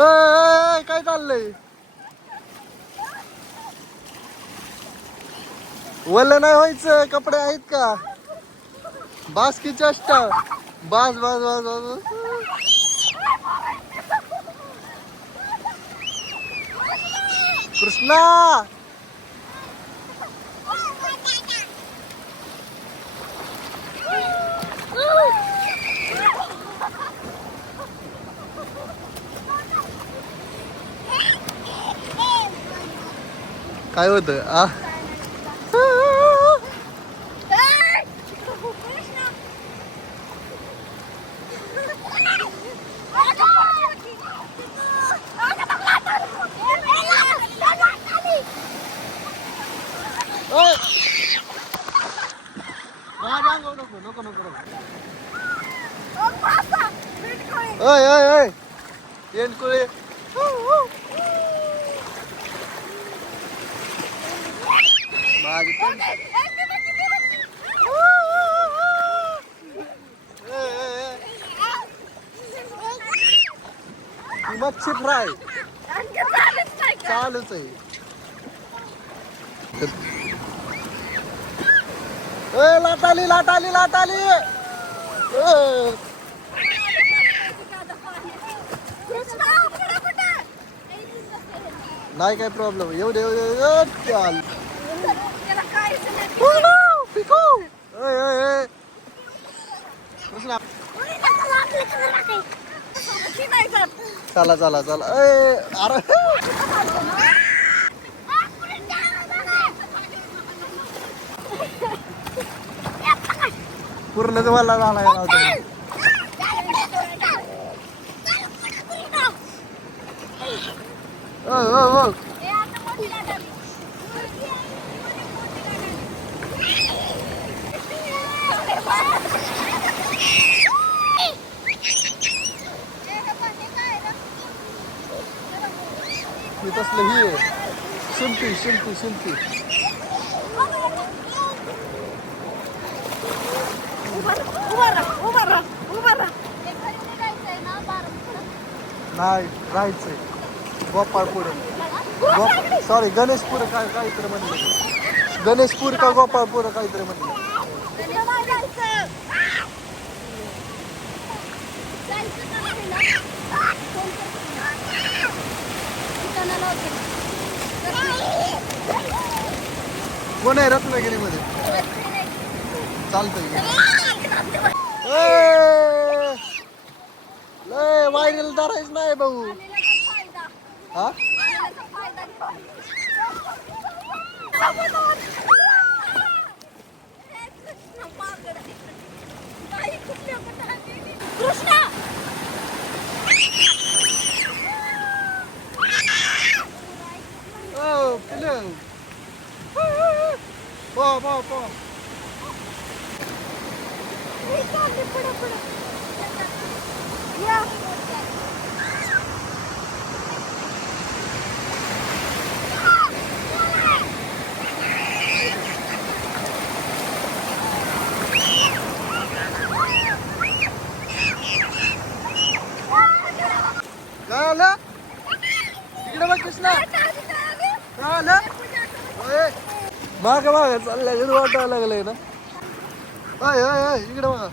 ए, काय चाललंय? वल नाही व्हायचं कपडे आहेत का? बास की चेष्टा. बास बास बास बास बास. कृष्णा! काय होत आ ओय! माझ्या अंगावर नको नको मच्छी फ्राय चालूच आहे ए लाट आली लाट आली लाट आली नाही काय प्रॉब्लेम येऊ दे येऊ दे. चाल. चला चला चला. ए अरे. पूर्ण तुम्हाला झाला गेला होता ओ, ओ, ओ. मी तसलं ही आहे शिंपी शिंपी शिंपी नाही राहायचंय गोपाळपूर गोप सॉरी गणेशपूर काय काहीतरी म्हणलं गणेशपूर का गोपाळपूर कोण आहे रत्नागिरीमध्ये? चालतंय! लय वायरल धरायच नाही भाऊ. हा? pa, pa. Ricardo, pero, pero. Ya. माग माग चाललंय घरी वाटायला लागलंय ना. आय आय आय इकडे बघा.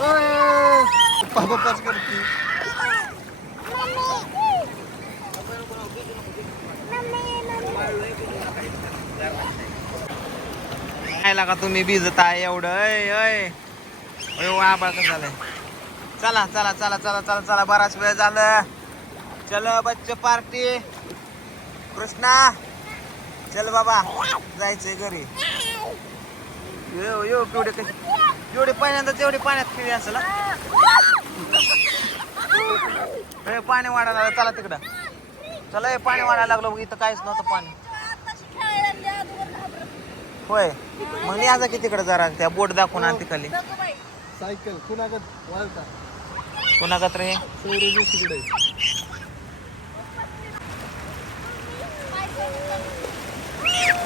अय. पप्पा पप्पाच करते. खायला का तुम्ही भिजत आहे एवढं? अय अय अय आबाळ कसं झालंय? चला चला चला चला चला चला बराच वेळ झालं. चल बच्च पार्टी. कृष्णा चल बाबा जायचंय घरी. यो यो केवढे कशी एवढे पहिल्यांदाच एवढे पाण्यात खेळी असेल पाणी वाढायला लागलं चला तिकडं. चला हे पाणी वाढायला लागलं इथं काहीच नव्हतं पाणी. होय. मग मी आता कितीकडे जरा त्या बोट दाखवून आणते खाली सायकल कुणाकत वाजता रे सोडून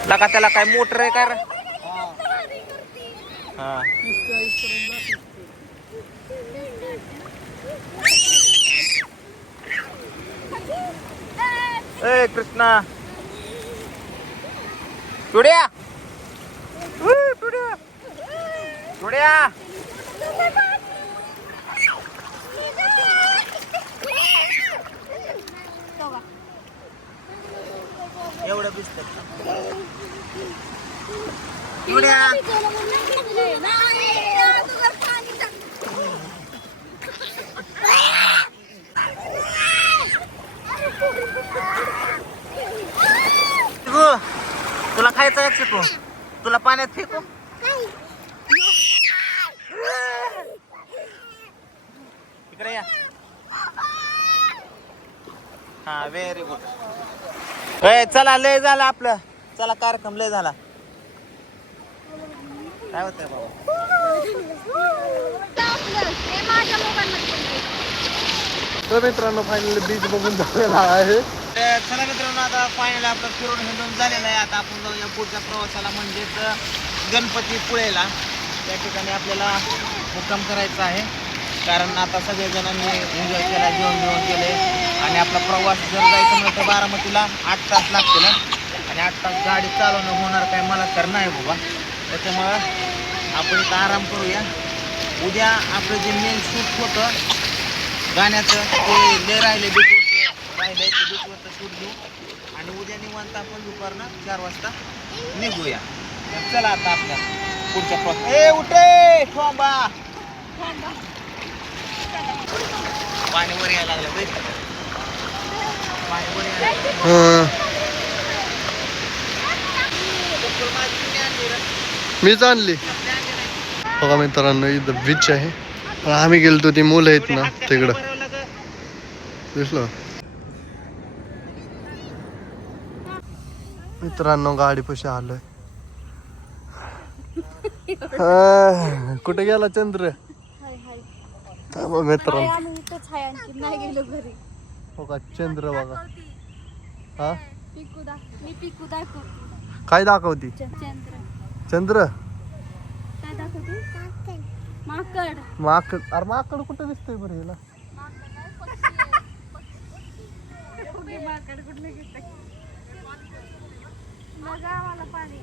लका त्याला काय मोटर आहे काय रे? हा. कृष्णा. चुड्या टुड्या एवढं दिसत टुड्या चिकू तुला खायचं आहे चिकू तुला पाण्यात फेकू? इकडे या. हा व्हेरी गुड ए चला लय झालं आपलं. चला कार्यक्रम लय झाला. काय होतंय बाबा? तर मित्रांनो फायनली बीच बघून झालेला आहे. तर चला मित्रांनो आता फायनल आपलं फिरून हिंडून झालेलं आहे. आता आपण जाऊया पुढच्या प्रवासाला म्हणजेच गणपती पुळेला. त्या ठिकाणी आपल्याला मुक्काम करायचा आहे. कारण आता सगळेजणांनी एन्जॉय केला जेवण जेवण केले आणि आपला प्रवास जर जायचं म्हणलं तर बारामतीला आठ तास लागतील. आणि आठ तास गाडी चालवणं होणार काय मला तर नाही बाबा. त्याच्यामुळं आपण इथं आराम करूया. उद्या आपलं जे मेन शूट होतं गाण्याचं ते लय राहिले. बीचवरचं राहिले ते बीचवरचं शूट घेऊ आणि उद्या निवांत आपण दुपारनं चार वाजता निघूया तर चला आता आपल्या पुढच्या प्रॉस ए उठे थांबा पाणी वर यायला लागलं बे. पाणी वर यायला लागलं. हं. माझी कुणी आणली रे? मीच आणली बघा मित्रांनो इथं बीच आहे पण आम्ही गेलतो ती मुलं आहेत ना तिकडं भरवलं गं? दिसलं मित्रांनो गाडी पशी आलोय. हा, कुठे गेला चंद्र? मित्रांनो. घरी. बघा चंद्र बघा. हा? पिकू दा मी पिकू दाखवते काय दाखवती? चंद्र. चंद्र? काय दाखवते? माकड. माकड अरे माकड कुठे दिसतंय बरं हिला? माकड कुठलं गावाला पाणी.